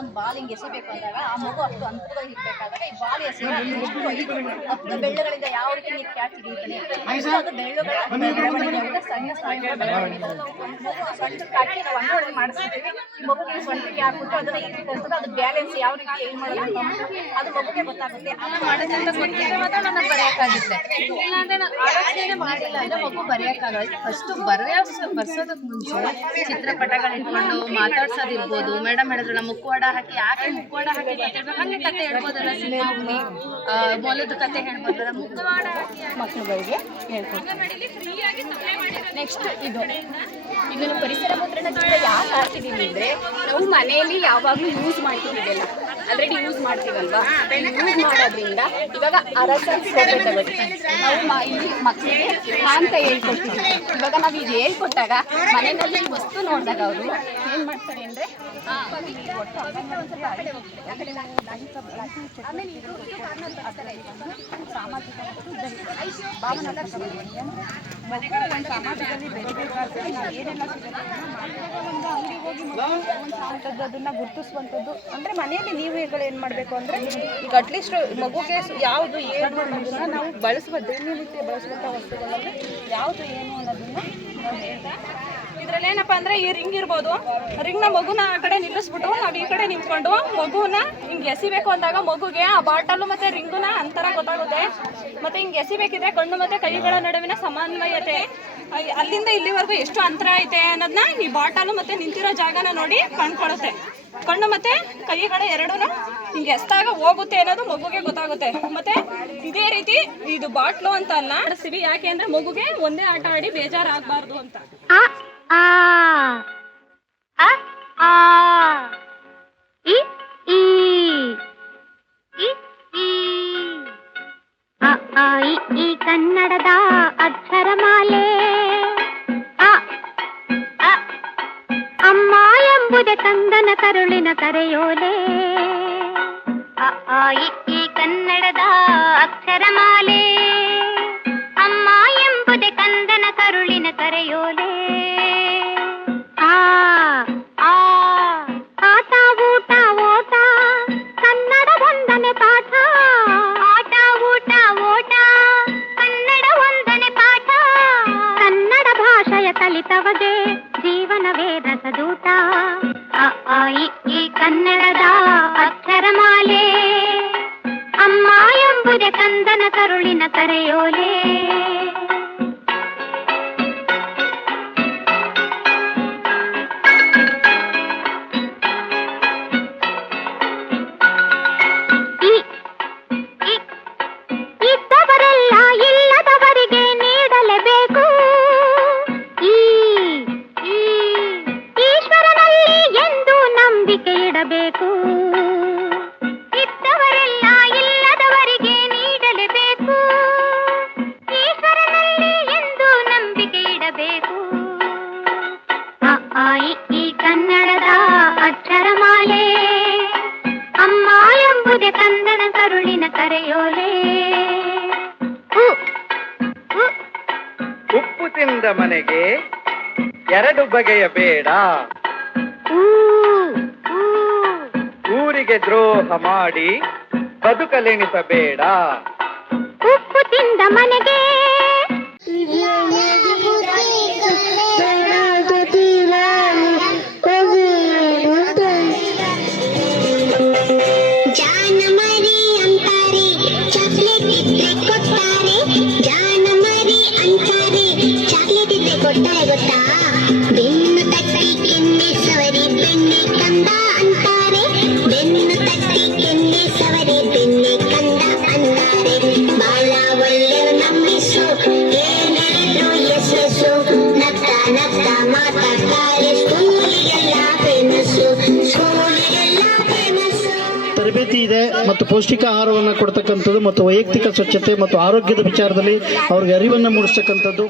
ಒಂದು ಬಾಲ್ ಹಿಂಗೆ ಎಸಿಬೇಕು ಅಂದಾಗ ಆ ಮಗು ಅಷ್ಟು ಅಂತರದಲ್ಲಿ ಇರಬೇಕಾದಾಗ ಈ ಬಾಲ್ ಎಸೆಯುವಾಗ ಎಷ್ಟು 10 ಬೆಳ್ಳುಗಳಿಂದ ಯಾವ ರೀತಿ ನೀವು ಕ್ಯಾಚ್ ಹಿಡಿಯುತ್ತಾನೆ ಅದು ಬೆಳ್ಳುಗಳ ಸಣ್ಣ ಸಣ್ಣ ಕಾಕಿ ನಾವು ಅಂಗಡಿ ಮಾಡಿಸ್ತೀವಿ. ಈ ಮಗುಗೆ ಸೊಂಟಕ್ಕೆ ಹಾಕ್ಬಿಟ್ಟು ಅದನ್ನ ಈ ರೀತಿ ಅದು ಬ್ಯಾಲೆನ್ಸ್ ಯಾವ ರೀತಿ ಏನು ಮಾಡೋದು ಅದು ಮಗುಗೆ ಗೊತ್ತಾಗುತ್ತೆ. ಅದು ಮಾಡೋದ್ರಿಂದ ಗೊತ್ತಿದ್ರೆ ಮಾತ್ರ ನನಗೆ ಬರೆಯೋಕ್ಕಾಗುತ್ತೆ, ಇಲ್ಲಾಂದ್ರೆ ನಾನು ಆಲೋಚನೆ ಮಾಡಿಲ್ಲ ಅಂದರೆ ಮಗು ಬರೆಯೋಕ್ಕಾಗಲ್ಲ. ಫಸ್ಟು ಬರ್ಸೋದಕ್ಕೆ ಮುಂಚೆ ಚಿತ್ರಪಟಗಳು ಇಟ್ಕೊಂಡು ಮಾತಾಡ್ಸೋದಿರ್ಬೋದು. ಮೇಡಮ್ ಹೇಳಿದ್ರಲ್ಲ ಮುಖವಾಡ ಹಾಕಿ ಯಾಕೆ ಮುಖವಾಡ ಹಾಕಿ ಕತೆ ಹೇಳ್ಬೇಕು, ಹಾಗೆ ಕತೆ ಹೇಳ್ಬೋದಲ್ಲ, ಸಿನಿಮಾ ಹುಲಿ ಮೊಲದ ಕತೆ ಹೇಳ್ಬೋದಲ್ಲ, ಮುಖವಾಡ ಹಾಕಿ ಮಕ್ಕಳುಗಳಿಗೆ ಹೇಳ್ಕೊಡ್ತಾರೆ. ನೆಕ್ಸ್ಟ್ ಇದನ್ನು ಪರಿಸರ ಮುದ್ರಣ ಯಾಕೆ ಹಾಕಿದ್ದೀವಿ ಅಂದರೆ ನಾವು ಮನೆಯಲ್ಲಿ ಯಾವಾಗಲೂ ಯೂಸ್ ಮಾಡ್ತಿದ್ದೀವಲ್ಲ, ಆಲ್ರೆಡಿ ಯೂಸ್ ಮಾಡ್ತೀವಲ್ವಾ, ಯೂಸ್ ಮಾಡೋದ್ರಿಂದ ಇವಾಗ ಅರಸನ್ ಫೋಟೋ ತಗೊಳ್ಳಿ ನಾವು ಇಲ್ಲಿ ಮಕ್ಕಳಿಗೆ ಅಂತ ಹೇಳ್ಕೊಡ್ತೀವಿ. ಇವಾಗ ನಾವು ಇದು ಹೇಳ್ಕೊಟ್ಟಾಗ ಮನೆಯಲ್ಲಿ ವಸ್ತು ನೋಡಿದಾಗ ಅವರು ಏನು ಮಾಡ್ತಾರೆ ಅಂದರೆ ಆಮೇಲೆ ಇದು ಸಾಮಾಜಿಕ ಸಮಾಜದಲ್ಲಿ ಬೆಳಿಬೇಕಾದ್ರೆ ನಾವು ಏನೆಲ್ಲ ಸಿಗುತ್ತೆ ಒಂದು ಅಂಗಡಿಗೆ ಹೋಗಿ ಮಾಡುವಂಥದ್ದು ಅದನ್ನು ಗುರುತಿಸುವಂಥದ್ದು ಅಂದರೆ ಮನೆಯಲ್ಲಿ ನೀವು ಏನು ಮಾಡಬೇಕು ಅಂದರೆ ಈಗ ಅಟ್ಲೀಸ್ಟ್ ಮಗುಗೆ ಯಾವುದು ಏನು ಅನ್ನೋದನ್ನು ನಾವು ಬಳಸುವ ದಿನನಿತ್ಯ ಬಳಸುವಂಥ ವಸ್ತುಗಳಲ್ಲಿ ಯಾವುದು ಏನು ಅನ್ನೋದನ್ನು ನಾವು ಹೇಳ್ತಾ ಇದರಲ್ಲಿ ಏನಪ್ಪ ಅಂದರೆ ಈ ರಿಂಗ್ ಇರ್ಬೋದು, ರಿಂಗ್ನ ಮಗುನ ಆ ಕಡೆ ನಿಲ್ಲಿಸ್ಬಿಟ್ಟು ನಾವು ಈ ಕಡೆ ನಿಂತ್ಕೊಂಡು ಮಗುನ ಹಿಂಗೆ ಎಸಿಬೇಕು ಅಂದಾಗ ಮಗುಗೆ ಆ ಬಾಟಲು ಮತ್ತು ರಿಂಗುನ ಅಂತರ ಗೊತ್ತಾಗುತ್ತೆ. ಮತ್ತು ಹಿಂಗೆ ಎಸಿಬೇಕಿದ್ರೆ ಕಣ್ಣು ಮತ್ತು ಕೈಗಳ ನಡುವಿನ ಸಮನ್ವಯತೆ ಅಲ್ಲಿಂದ ಇಲ್ಲಿವರೆಗೂ ಎಷ್ಟು ಅಂತರ ಐತೆ ಅನ್ನೋದನ್ನ ಈ ಬಾಟಲು ಮತ್ತು ನಿಂತಿರೋ ಜಾಗನ ನೋಡಿ ಕಂಡ್ಕೊಳ್ಳುತ್ತೆ. ಕಣ್ಣು ಮತ್ತು ಕೈಗಳ ಎರಡೂ ಹಿಂಗೆ ಎಸ್ದಾಗ ಹೋಗುತ್ತೆ ಅನ್ನೋದು ಮಗುಗೆ ಗೊತ್ತಾಗುತ್ತೆ. ಮತ್ತು ಇದೇ ರೀತಿ ಇದು ಬಾಟ್ಲು ಅಂತ ಅಲ್ಲ ಆಡಿಸ್ತೀವಿ, ಯಾಕೆ ಅಂದರೆ ಮಗುಗೆ ಒಂದೇ ಆಟ ಆಡಿ ಬೇಜಾರಾಗಬಾರ್ದು ಅಂತ. ಈ ಕನ್ನಡದ ಅಕ್ಷರಮಾಲೆ ಅಮ್ಮ ಎಂಬುದೇ ಕಂದನ ಕರುಳಿನ ಕರೆಯೋಲೆ. ಈ ಕನ್ನಡದ ಅಕ್ಷರಮಾಲೆ ಅಮ್ಮ ಎಂಬುದೇ ಕಂದನ ಕರುಳಿನ ಕರೆಯೋಲೆ. ಆಟ ಊಟ ಓಟ ಕನ್ನಡ ಒಂದನೆ ಪಾಠ. ಆಟ ಊಟ ಓಟ ಕನ್ನಡ ಒಂದನೆ ಪಾಠ. ಕನ್ನಡ ಭಾಷೆಯ ಕಲಿತವಗೆ ಜೀವನವೇ ರಸದೂಟ. ಈ ಕನ್ನಡದ ಅಕ್ಷರಮಾಲೆ ಅಮ್ಮ ಎಂಬುದೇ ಕಂದನ ಕರುಳಿನ ಕರೆಯೋಲೆ. ಇದ್ದವರೆಲ್ಲ ಇಲ್ಲದವರಿಗೆ ನೀಡಲೇಬೇಕು. ಈಶ್ವರನಲ್ಲಿ ಎಂದು ನಂಬಿಕೆ ಇಡಬೇಕು. ಇದ್ದವರೆಲ್ಲ ಇಲ್ಲದವರಿಗೆ ನೀಡಲೇಬೇಕು. ಈಶ್ವರನಲ್ಲಿ ಎಂದು ನಂಬಿಕೆ ಇಡಬೇಕು. ಈ ಕನ್ನಡದ ಅಕ್ಷರಮಾಲೆ ಅಮ್ಮ ಎಂಬುದೇ ಕಂದನ ಕರುಳಿನ ಕರೆಯೋಲೆ. ಉಪ್ಪು ತಿಂದ ಮನೆಗೆ ಎರಡು ಬಗೆಯ ಬೇಡ. ಊರಿಗೆ ದ್ರೋಹ ಮಾಡಿ ಬದುಕಲೆಣಿಸಬೇಡ. ಉಪ್ಪು ತಿಂದ ಮನೆಗೆ ಜಾನ ಮರಿ ಅಂತಾರೆ ಚಾಕ್ಲೇಟ್ ಇದ್ರೆ ಕೊಡ್ತಾರೆ. ಜಾನ ಮರಿ ಅಂತಾರೆ ಚಾಕ್ಲೇಟ್ ಇದ್ರೆ ಕೊಡ್ತಾರೆ ಗೊತ್ತಾ. ಬೆನ್ನು ತಟ್ಟಿ ಕೆನ್ನೆ ಸವರಿ ಬೆಣ್ಣೆ ಕಂದ ಅಂತಾರೆ. ಬೆನ್ನು ತಟ್ಟಿ ಕೆನ್ನೆ ಸವರಿ ಬೆಣ್ಣೆ ಕಂದ ಅಂತಾರೆ. ಬಾಳ ಒಳ್ಳೆ ನಂಬಿಸು ಏನಿದ್ರು ಯಶಸ್ಸು. ನಗ್ತಾ ನಗ್ತಾ ಮಾತಾಡ್ತಾರೆ ಸ್ಕೂಲಿಗೆಲ್ಲ ಫೇಮಸ್ಸು. ಸ್ಕೂಲಿಗೆಲ್ಲ ಫೇಮಸ್ಸು. ತರಬೇತಿ ಇದೆ ಮತ್ತು ಪೌಷ್ಟಿಕ ಆಹಾರವನ್ನು ಕೊಡ್ತಕ್ಕಂಥದ್ದು ಮತ್ತು ವೈಯಕ್ತಿಕ ಸ್ವಚ್ಛತೆ ಮತ್ತು ಆರೋಗ್ಯದ ವಿಚಾರದಲ್ಲಿ ಅವ್ರಿಗೆ ಅರಿವನ್ನು ಮೂಡಿಸ್ತಕ್ಕಂಥದ್ದು.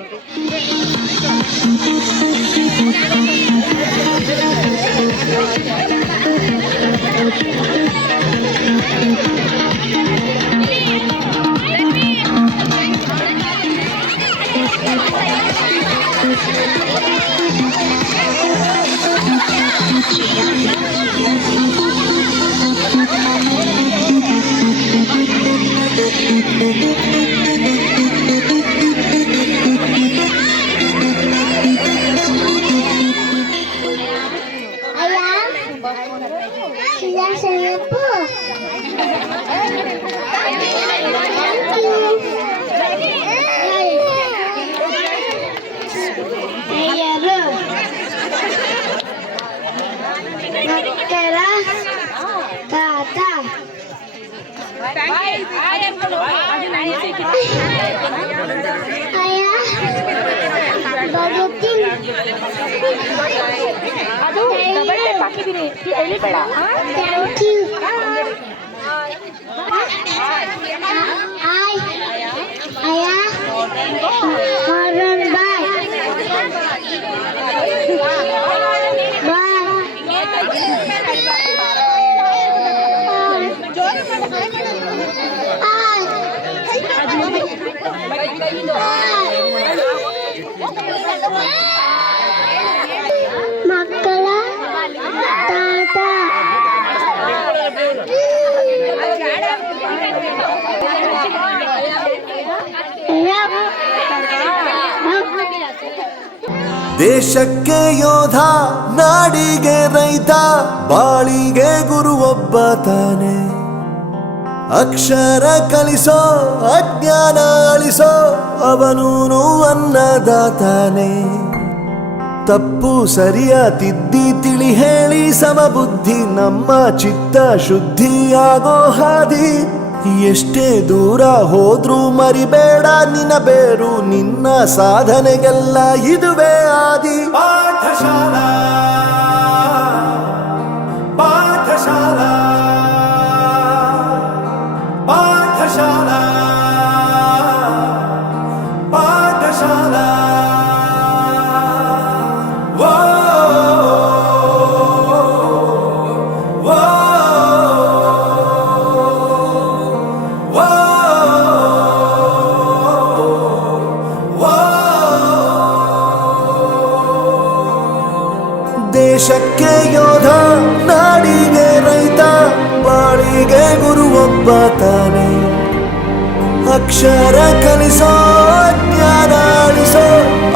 ಮಕ್ಕಳ ತಾತ ಅಯ್ಯ ಬರುತ್ತೀನಿ ಥ್ಯಾಂಕ್ ಯು ಅಯ್ಯ ಹಾರನ್ ಬಾಯ್ ಮಕ್ಕಳ ತಾತ ದೇಶಕ್ಕೆ ಯೋಧ, ನಾಡಿಗೆ ರೈತ, ಬಾಳಿಗೆ ಗುರು ಒಬ್ಬ ತಾನೆ. ಅಕ್ಷರ ಕಲಿಸೋ, ಅಜ್ಞಾನ ಅಳಿಸೋ, ಅವನೂನು ಅನ್ನದಾತಾನೆ. ತಪ್ಪು ಸರಿಯ ತಿದ್ದಿ ತಿಳಿ ಹೇಳಿ ಸಮಬುದ್ಧಿ ನಮ್ಮ ಚಿತ್ತ ಶುದ್ಧಿಯಾಗೋ ಹಾದಿ. ಎಷ್ಟೇ ದೂರ ಹೋದ್ರೂ ಮರಿಬೇಡ ನಿನ್ನ ಬೇರು, ನಿನ್ನ ಸಾಧನೆಗೆಲ್ಲ ಇದುವೇ ಆದಿ. ಪಾಠಶಾಲಾ ಪಾಠಶಾಲಾ ಪಾಠಶಾಲಾ ಪಾಠಶಾಲಾ ದೇಶಕ್ಕೆ ಯೋಧ, ನಾಡಿಗೆ ರೈತ, ಬಾಳಿಗೆ ಗುರು ಒಬ್ಬ ತಾನೆ. ಅಕ್ಷರ ಕಲಿಸೋ, ಜ್ಞಾನ ಅಳಿಸೋ,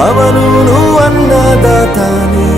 ಅವನೂನು ಅನ್ನದಾತಾನೆ.